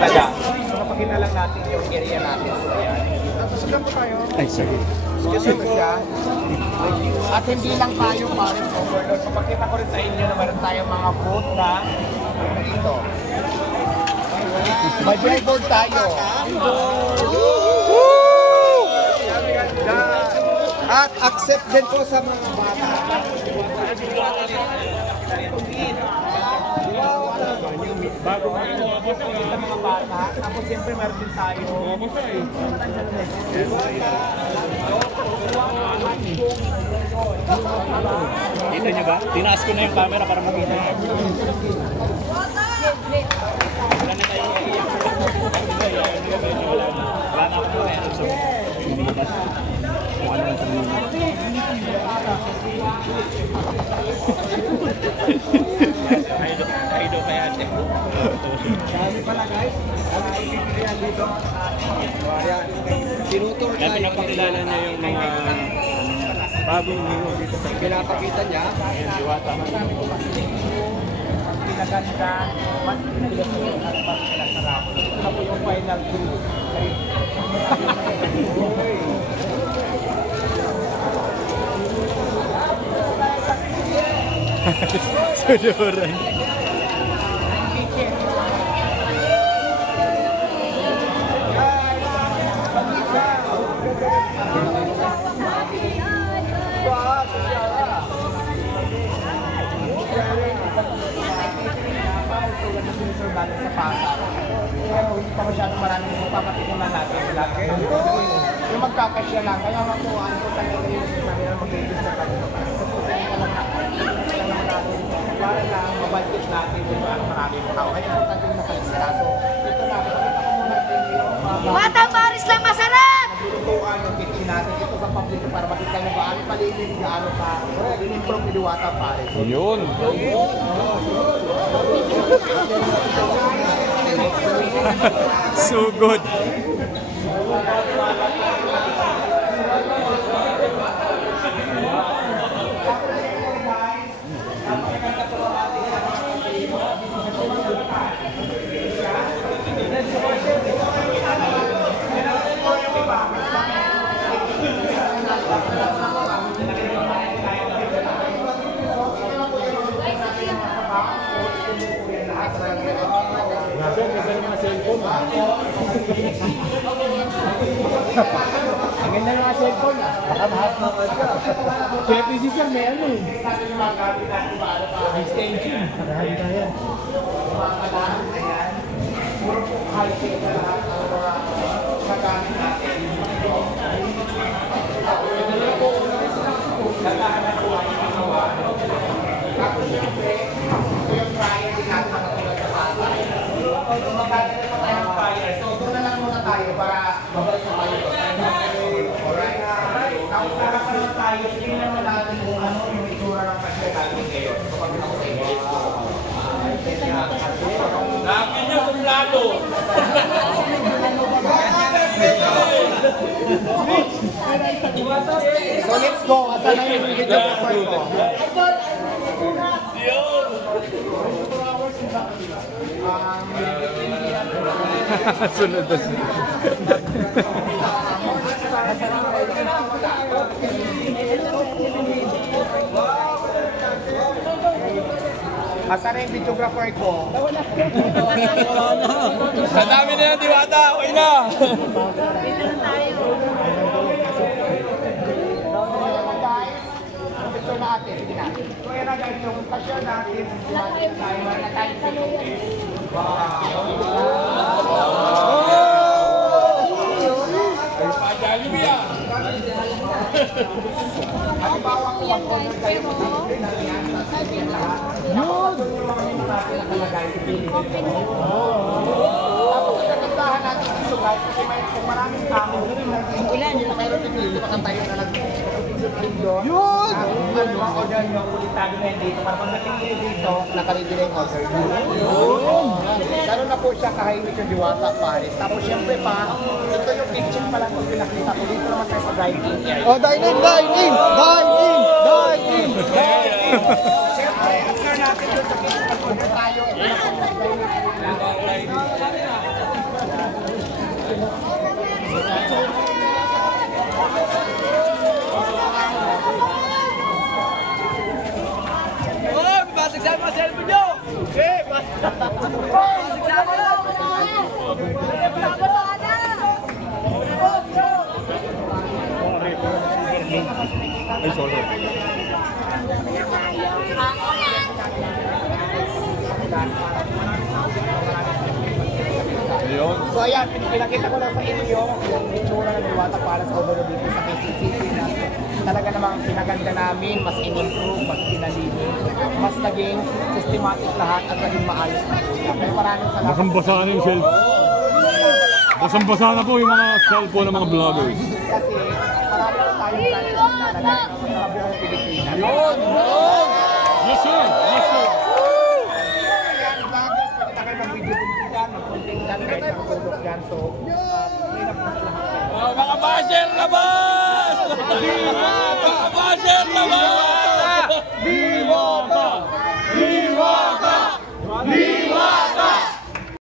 Napakita lang natin yung area natin. So, ayan. Tapos lang po tayo. Ay, sorry. Kasi po siya. At hindi lang tayo Paris Overload. Papakita ko rin sa inyo na meron tayong mga food na dito. May billboard tayo. At accept din po sa mga bata. Bago sa mga bata. Tapos siyempre meron din tayo. Kita nyo ba? Tinaas ko na yung camera para makita nyo. Wala na tayo iiyak. Wala na ako na so, lumabas. Kung ano man sa mga. Ay do kaya ate. Dami pala guys. Ibibigyan dito. Tinutur kaya pinapakilala niya yung mga bagong hero dito sa pinapakita niya. Diwata. Pinaganda. Mas pinaganda. Mas pinasarap. Ito na po yung final two. Suduran. Sa pasa. Pero hindi pa masyadong maraming papatikiman natin. Yung magkakasya lang. Kaya makuhaan ko talaga yung sabi na mag-edit sa kanila. Para lang mabudget natin yung maraming tao. Kaya importante yung makalista. So, ito na. Pakita ko muna sa inyo. Batang Paris lang masarap! Naglulutuan yung kitchen natin dito sa public para makita nyo gaano paligid, gaano ka. In-improve ni Diwata Paris. Yun. So good. Ang ganda ng mga cellphone ah. Lahat na ka. Kaya PC sir, may ano eh. Extension. Marami na yan. Puro po high-tech na lahat ang mga magamit natin. Ito na po lahat na po ang ginawa. Tapos siyempre, ito yung fryer din natin nakatulad sa pasa. Kung magkakalit pa tayo ng fryer, so doon na lang muna tayo para babalik sa tayo. Alright? Tapos nakapan na tayo, tingnan naman natin kung ano yung itsura ng fryer natin ngayon. Kapag ako sa inyo. Laki niya sa plato! So let's go. Asa na yung video ko? Sunod na sunod. Asa na yung videographer ko? Sa dami na yan, Diwata. Okay na. Dito na tayo. Picture natin. Sige na. So yan na guys, yung picture natin. Timer na tayo sa halimbawa ko ang corner kayo sa screen na yan. Yun! Yung mga yung natin nakalagay. Tapos sa kagandahan natin dito guys, kasi kung maraming tao, ilan yung mayroon dito, makatayo na nag-video. Yun! Ano mga order yung ulitado na yun dito. Para pagdating nyo dito, nakalindi na yung order. Yun! Lalo na po siya kahimik yung Diwata Paris. Tapos syempre pa, ito yung kitchen pa lang kung pinakita ko. Dito naman tayo sa dine-in area. Oh, dine-in! Dine-in! Dine-in! Dine-in! Dine-in! Siyempre, after natin doon sa kitchen, pag-order tayo, ito na po yung dine-in area. Oh, basag sa mga cellphone nyo! Eh, basag sa mga Ay, sorry. Ayun. So ayan, pinakita ko lang sa inyo yung itsura ng Diwata Palace overall dito sa KCCC na talaga namang pinaganda namin, mas in-improve, mas pinalinis, mas naging systematic lahat at naging maayos na po. Kaya maraming salamat. Basang-basa na yung cellphone. Basang-basa na po yung mga cellphone ng mga vloggers. Kasi marami na tayong channel na nalagay sa buong Pilipinas. Yun! Yes, sir! Yes, sir! Ayan, vloggers, pwede na kayo mag-video dyan, mag-content dyan, kahit nakatulog dyan. So, clean up na sa lahat. Mga basher labas!